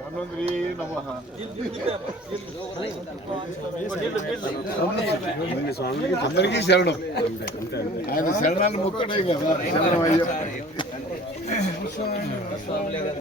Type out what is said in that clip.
ధన్వంతరీ నమః. అందరికీ శరణం. ఆయన శరణాన్ని మొక్కడే కదా శరణం అయ్యప్ప.